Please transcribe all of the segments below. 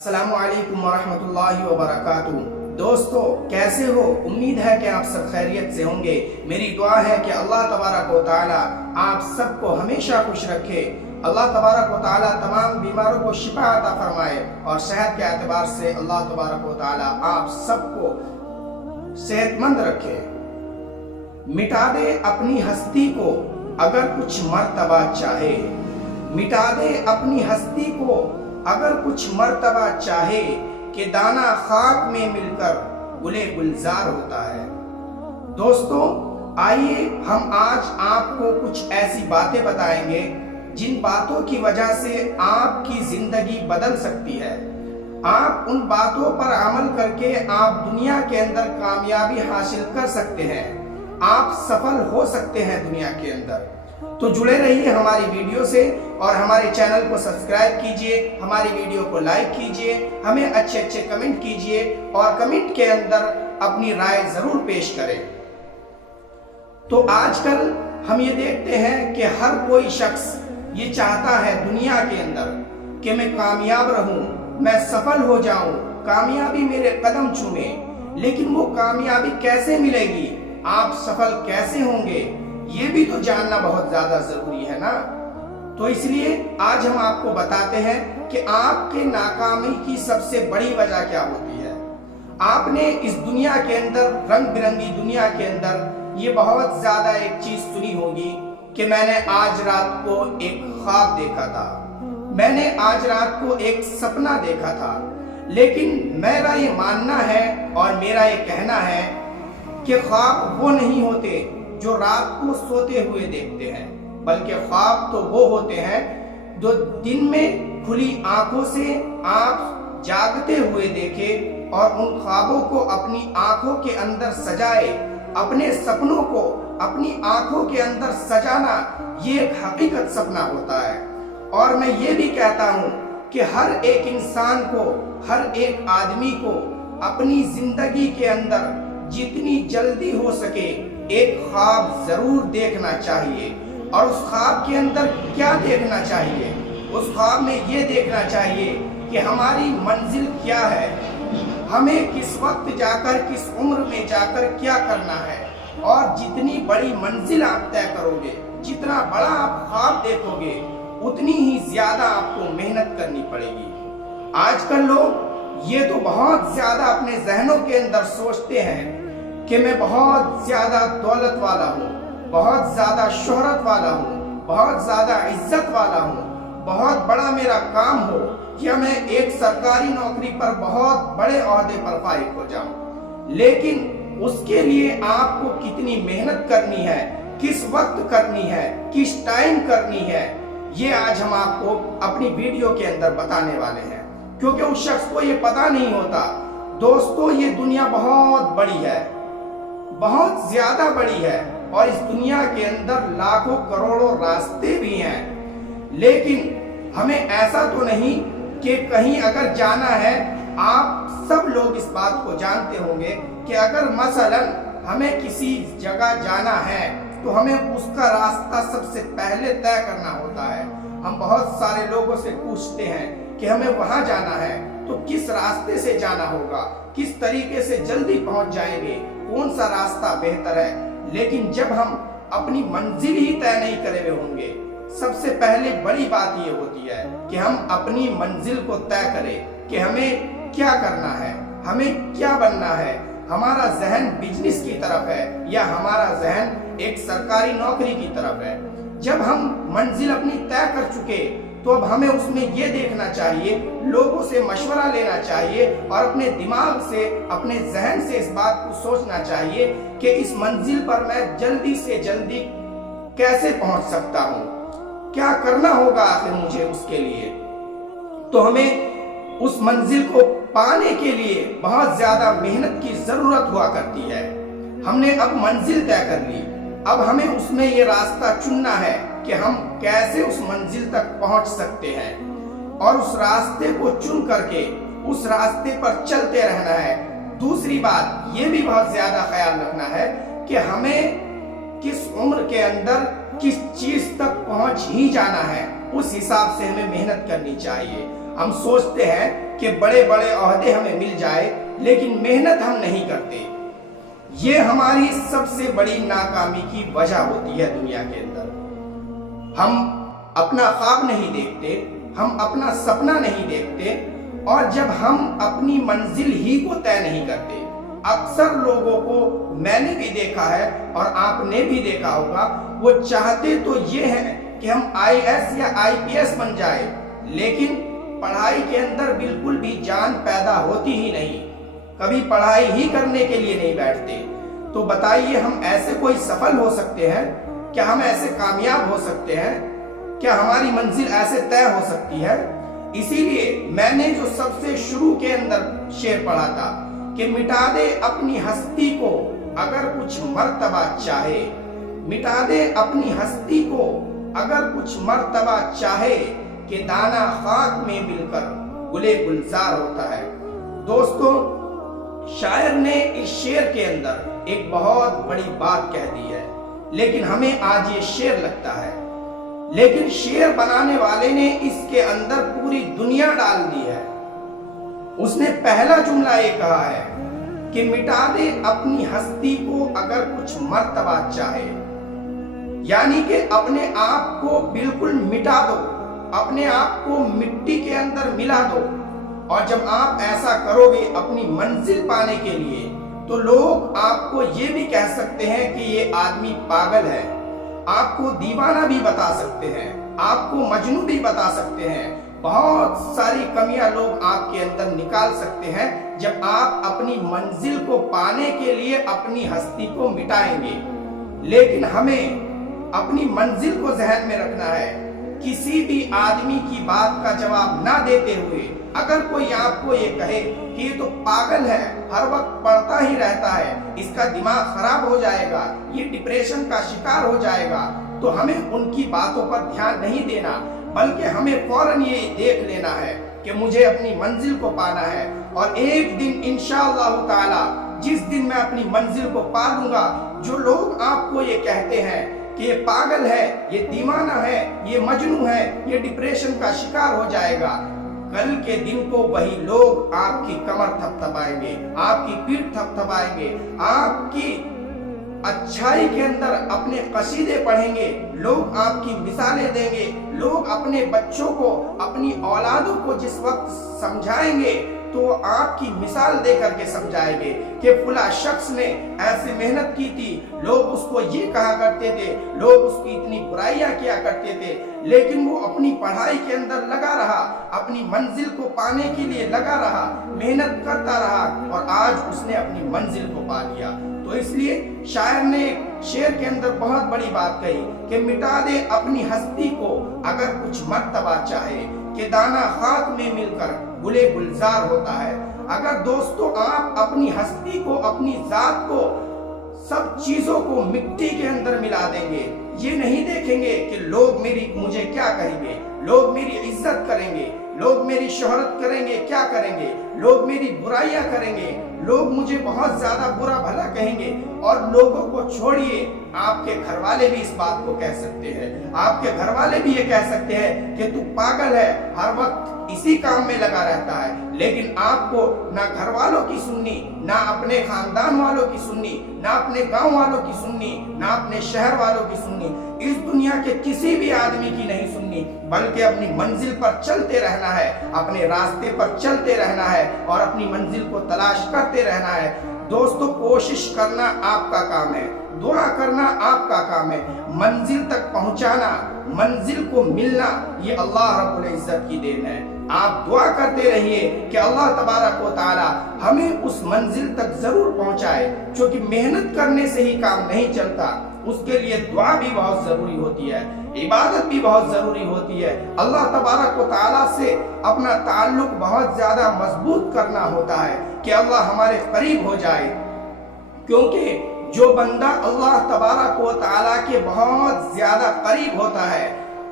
अस्सलामु अलैकुम वरहमतुल्लाहि वबरकातुहू। दोस्तों, कैसे हो? उम्मीद है कि आप सब खैरियत से होंगे। मेरी दुआ है कि अल्लाह तबारक व तआला आप सबको हमेशा खुश रखे। अल्लाह तबारक व तआला तमाम बीमारों को शिफा अता फरमाए और सेहत के एतबार से अल्लाह तबारक व तआला आप सबको सेहतमंद रखे। मिटा दे अपनी हस्ती को अगर कुछ मर्तबा चाहे, मिटा दे अपनी हस्ती को अगर कुछ मर्तबा चाहे, कि दाना खाक में मिलकर गुले गुलजार होता है। दोस्तों, आइए हम आज आपको कुछ ऐसी बातें बताएंगे जिन बातों की वजह से आपकी जिंदगी बदल सकती है। आप उन बातों पर अमल करके आप दुनिया के अंदर कामयाबी हासिल कर सकते हैं, आप सफल हो सकते हैं दुनिया के अंदर। तो जुड़े रहिए हमारी वीडियो से और हमारे चैनल को सब्सक्राइब कीजिए, हमारी वीडियो को लाइक कीजिए, हमें अच्छे अच्छे कमेंट कीजिए और कमेंट के अंदर अपनी राय जरूर पेश करें। तो आजकल हम ये देखते हैं कि हर कोई शख्स ये चाहता है दुनिया के अंदर कि मैं कामयाब रहूं, मैं सफल हो जाऊं, कामयाबी मेरे कदम चूमे। लेकिन वो कामयाबी कैसे मिलेगी, आप सफल कैसे होंगे, ये भी तो जानना बहुत ज्यादा जरूरी है ना। तो इसलिए आज हम आपको बताते हैं कि आपके नाकामी की सबसे बड़ी वजह क्या होती है। आपने इस दुनिया के अंदर, रंग बिरंगी दुनिया के अंदर, ये बहुत ज्यादा एक चीज सुनी होगी कि मैंने आज रात को एक ख्वाब देखा था, मैंने आज रात को एक सपना देखा था। लेकिन मेरा ये मानना है और मेरा ये कहना है कि ख्वाब वो नहीं होते जो रात को सोते हुए देखते हैं, बल्कि ख्वाब तो वो होते हैं जो दिन में खुली आंखों से आप जागते हुए देखें और उन ख्वाबों को अपनी आंखों के अंदर सजाए। अपने सपनों को अपनी आंखों के अंदर सजाना ये एक हकीकत सपना होता है। और मैं ये भी कहता हूँ कि हर एक इंसान को, हर एक आदमी को अपनी जिंदगी के अंदर जितनी जल्दी हो सके एक ख्वाब जरूर देखना चाहिए। और उस ख्वाब के अंदर क्या देखना चाहिए? उस ख्वाब में ये देखना चाहिए कि हमारी मंजिल क्या है, हमें किस वक्त जाकर, किस उम्र में जाकर क्या करना है। और जितनी बड़ी मंजिल आप तय करोगे, जितना बड़ा आप ख्वाब देखोगे, उतनी ही ज्यादा आपको मेहनत करनी पड़ेगी। आजकल लोग ये तो बहुत ज्यादा अपने जहनों के अंदर सोचते हैं कि मैं बहुत ज्यादा दौलत वाला हूँ, बहुत ज्यादा शोहरत वाला हूँ, बहुत ज्यादा इज्जत वाला हूँ, बहुत बड़ा मेरा काम हो, या मैं एक सरकारी नौकरी पर बहुत बड़े ओहदे पर फाइज हो जाऊं। लेकिन उसके लिए आपको कितनी मेहनत करनी है, किस वक्त करनी है, किस टाइम करनी है, ये आज हम आपको अपनी वीडियो के अंदर बताने वाले हैं। क्योंकि उस शख्स को ये पता नहीं होता। दोस्तों, ये दुनिया बहुत बड़ी है, बहुत ज्यादा बड़ी है और इस दुनिया के अंदर लाखों करोड़ों रास्ते भी हैं। लेकिन हमें ऐसा तो नहीं कि कहीं अगर जाना है, आप सब लोग इस बात को जानते होंगे कि अगर मसलन हमें किसी जगह जाना है तो हमें उसका रास्ता सबसे पहले तय करना होता है। हम बहुत सारे लोगों से पूछते हैं कि हमें वहां जाना है तो किस रास्ते से जाना होगा, किस तरीके से जल्दी पहुंच जाएंगे, कौन सा रास्ता बेहतर है। लेकिन जब हम अपनी मंजिल ही तय नहीं करे हुए होंगे, सबसे पहले बड़ी बात ये होती है कि हम अपनी मंजिल को तय करें कि हमें क्या करना है, हमें क्या बनना है। हमारा जहन बिजनेस की तरफ है या हमारा जहन एक सरकारी नौकरी की तरफ है। जब हम मंजिल अपनी तय कर चुके तो अब हमें उसमें ये देखना चाहिए, लोगों से मशवरा लेना चाहिए और अपने दिमाग से, अपने जहन से इस बात को सोचना चाहिए कि इस मंजिल पर मैं जल्दी से जल्दी कैसे पहुंच सकता हूं, क्या करना होगा आखिर मुझे उसके लिए। तो हमें उस मंजिल को पाने के लिए बहुत ज्यादा मेहनत की जरूरत हुआ करती है। हमने अब मंजिल तय कर ली, अब हमें उसमें ये रास्ता चुनना है कि हम कैसे उस मंजिल तक पहुंच सकते हैं और उस रास्ते को चुन करके उस रास्ते पर चलते रहना है। दूसरी बात ये भी बहुत ज्यादा ख्याल रखना है कि हमें किस उम्र के अंदर किस चीज तक पहुंच ही जाना है, उस हिसाब से हमें मेहनत करनी चाहिए। हम सोचते हैं कि बड़े बड़े ओहदे हमें मिल जाए लेकिन मेहनत हम नहीं करते। ये हमारी सबसे बड़ी नाकामी की वजह होती है दुनिया के अंदर। हम अपना ख्वाब नहीं देखते, हम अपना सपना नहीं देखते, और जब हम अपनी मंजिल ही को तय नहीं करते। अक्सर लोगों को मैंने भी देखा है और आपने भी देखा होगा, वो चाहते तो ये हैं कि हम IAS या IPS बन जाए, लेकिन पढ़ाई के अंदर बिल्कुल भी जान पैदा होती ही नहीं, कभी पढ़ाई ही करने के लिए नहीं बैठते। तो बताइए, हम ऐसे कोई सफल हो सकते हैं क्या? हम ऐसे कामयाब हो सकते हैं क्या? हमारी मंजिल ऐसे तय हो सकती है? इसीलिए मैंने जो सबसे शुरू के अंदर शेर पढ़ा था कि मिटा दे अपनी हस्ती को अगर कुछ मर्तबा चाहे, मिटा दे अपनी हस्ती को अगर कुछ मर्तबा चाहे, कि दाना खाक में मिलकर गुले गुलजार होता है। दोस्तों, शायर ने इस शेर के अंदर एक बहुत बड़ी बात कह दी है, लेकिन हमें आज ये शेर लगता है, लेकिन शेर बनाने वाले ने इसके अंदर पूरी दुनिया डाल दी है। उसने पहला जुमला ये कहा है कि मिटा दे अपनी हस्ती को अगर कुछ मर्तबा चाहे, यानी कि अपने आप को बिल्कुल मिटा दो, अपने आप को मिट्टी के अंदर मिला दो। और जब आप ऐसा करोगे अपनी मंजिल पाने के लिए, तो लोग आपको ये भी कह सकते हैं कि ये आदमी पागल है, आपको दीवाना भी बता सकते हैं, आपको मजनू भी बता सकते हैं, बहुत सारी कमियां लोग आपके अंदर निकाल सकते हैं जब आप अपनी मंजिल को पाने के लिए अपनी हस्ती को मिटाएंगे। लेकिन हमें अपनी मंजिल को जहन में रखना है। किसी भी आदमी की बात का जवाब ना देते हुए अगर कोई आपको ये कहे कि ये तो पागल है, हर वक्त पढ़ता ही रहता है, इसका दिमाग खराब हो जाएगा, ये डिप्रेशन का शिकार हो जाएगा, तो हमें उनकी बातों पर ध्यान नहीं देना, बल्कि हमें फौरन ये देख लेना है कि मुझे अपनी मंजिल को पाना है। और एक दिन इंशाअल्लाह ताला, जिस दिन मैं अपनी मंजिल को पा लूंगा, जो लोग आपको ये कहते हैं कि ये पागल है, ये दीवाना है, ये मजनू है, ये डिप्रेशन का शिकार हो जाएगा, कल के दिन को वही लोग आपकी कमर थपथपाएंगे, आपकी पीठ थपथपाएंगे, आपकी अच्छाई के अंदर अपने कसीदे पढ़ेंगे, लोग आपकी मिसालें देंगे, लोग अपने बच्चों को, अपनी औलादों को जिस वक्त समझाएंगे तो आपकी मिसाल दे करके समझाएंगे कि फला शख्स ने ऐसे मेहनत की थी, लोग उसको ये कहा करते थे, लोग उसकी इतनी बुराइयां किया करते थे, लेकिन वो अपनी पढ़ाई के अंदर लगा रहा, अपनी मंजिल को पाने के लिए लगा रहा, मेहनत करता रहा, और आज उसने अपनी मंजिल को पा लिया। तो इसलिए शायर ने शेर के अंदर बहुत बड़ी बात कही कि मिटा दे अपनी हस्ती को अगर कुछ मर्तबा चाहे, कि दाना खाक में मिलकर गुले गुलजार होता है। अगर दोस्तों आप अपनी हस्ती को, अपनी जात को, सब चीजों को मिट्टी के अंदर मिला देंगे, ये नहीं देखेंगे कि लोग मुझे क्या कहेंगे, लोग मेरी इज्जत करेंगे, लोग मेरी शोहरत करेंगे, क्या करेंगे, लोग मेरी बुराइयां करेंगे, लोग मुझे बहुत ज्यादा बुरा भला कहेंगे। और लोगों को छोड़िए, आपके घर वाले भी इस बात को कह सकते हैं, आपके घर वाले भी ये कह सकते हैं कि तू पागल है, हर वक्त इसी काम में लगा रहता है। लेकिन आपको ना घर वालों की सुननी, ना अपने खानदान वालों की सुननी, ना अपने गांव वालों की सुननी, ना अपने शहर वालों की सुननी, इस दुनिया के किसी भी आदमी की नहीं सुननी, बल्कि अपनी मंजिल पर चलते रहना है, अपने रास्ते पर चलते रहना है और अपनी मंजिल को तलाश करते रहना है। दोस्तों, कोशिश करना आपका काम है, दुआ करना आपका काम है, मंजिल तक पहुंचाना, मंजिल को मिलना, ये अल्लाह रब्बुल इज्जत की देन है। आप दुआ करते रहिए कि अल्लाह तबारक व तआला हमें उस मंजिल तक जरूर पहुंचाए, क्योंकि मेहनत करने से ही काम नहीं चलता, उसके लिए दुआ भी बहुत जरूरी होती है, इबादत भी बहुत जरूरी होती है, अल्लाह तबारक व तआला से अपना ताल्लुक बहुत ज्यादा मजबूत करना होता है कि अल्लाह हमारे करीब हो जाए। क्योंकि जो बंदा अल्लाह तबारक व तआला के बहुत ज्यादा करीब होता है,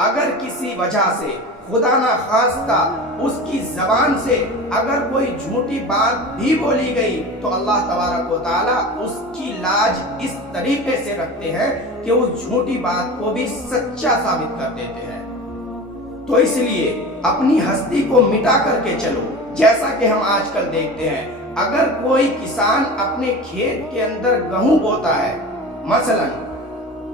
अगर किसी वजह से खुदा ना खास्ता उसकी जबान से अगर कोई झूठी बात भी बोली गई, तो अल्लाह तबारक व तआला उसकी लाज इस तरीके से रखते हैं कि उस झूठी बात को भी सच्चा साबित कर देते हैं। तो इसलिए अपनी हस्ती को मिटा करके चलो, جیسا کہ ہم آج کل دیکھتے ہیں، اگر کوئی کسان اپنے کھیت کے اندر گہوں بوتا ہے مثلا،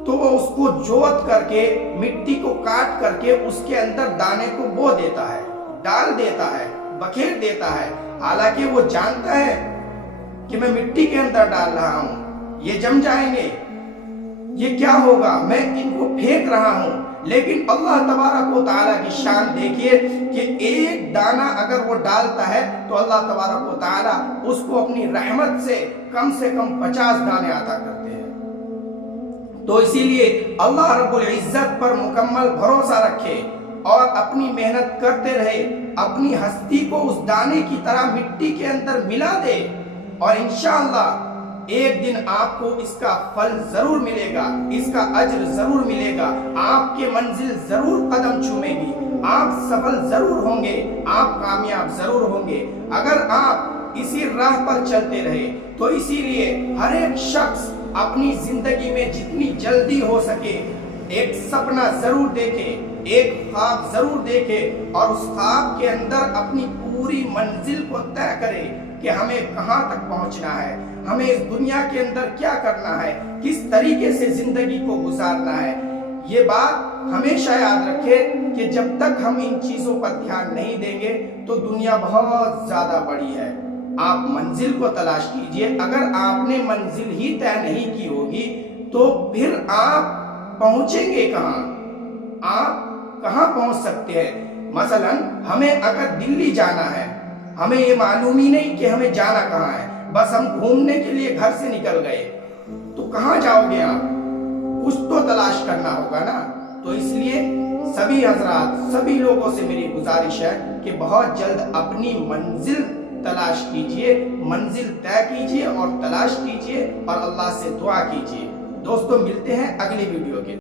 تو وہ اس کو جوت کر کے مٹی کو کاٹ کر کے اس کے اندر دانے کو بو دیتا ہے، ڈال دیتا ہے، بکھیر دیتا ہے، حالانکہ وہ جانتا ہے کہ میں مٹی کے اندر ڈال رہا ہوں، یہ جم جائیں گے، یہ کیا ہوگا، میں ان کو پھینک رہا ہوں، لیکن اللہ تبارک و تعالیٰ کی شان دیکھیے کہ ایک دانہ اگر وہ ڈالتا ہے تو اللہ تبارک و تعالیٰ اس کو اپنی رحمت سے کم 50 دانے عطا کرتے ہیں۔ تو اسی لیے اللہ رب العزت پر مکمل بھروسہ رکھے اور اپنی محنت کرتے رہے، اپنی ہستی کو اس دانے کی طرح مٹی کے اندر ملا دے، اور انشاءاللہ ایک دن آپ کو اس کا پھل ضرور ملے گا، اس کا اجر ضرور ملے گا، آپ کے منزل ضرور قدم چومے گی، آپ سفل ضرور ہوں گے، آپ کامیاب ضرور ہوں گے اگر آپ اسی راہ پر چلتے رہے۔ تو اسی لیے ہر ایک شخص اپنی زندگی میں جتنی جلدی ہو سکے ایک سپنا ضرور دیکھے، ایک خواب ضرور دیکھے، اور اس خواب کے اندر اپنی پوری منزل کو طے کرے کہ ہمیں کہاں تک پہنچنا ہے، ہمیں اس دنیا کے اندر کیا کرنا ہے، کس طریقے سے زندگی کو گزارنا ہے۔ یہ بات ہمیشہ یاد رکھے کہ جب تک ہم ان چیزوں پر دھیان نہیں دیں گے تو دنیا بہت زیادہ بڑی ہے۔ آپ منزل کو تلاش کیجئے، اگر آپ نے منزل ہی طے نہیں کی ہوگی تو پھر آپ پہنچیں گے کہاں، آپ کہاں پہنچ سکتے ہیں۔ مثلا ہمیں اگر دلی جانا ہے، ہمیں یہ معلوم ہی نہیں کہ ہمیں جانا کہاں ہے، بس ہم گھومنے کے لیے گھر سے نکل گئے، تو کہاں جاؤ گے آپ، کچھ تو تلاش کرنا ہوگا نا۔ تو اس لیے سبھی حضرات، سبھی لوگوں سے میری گزارش ہے کہ بہت جلد اپنی منزل تلاش کیجئے، منزل طے کیجئے اور تلاش کیجئے اور اللہ سے دعا کیجئے۔ دوستو ملتے ہیں اگلی ویڈیو کے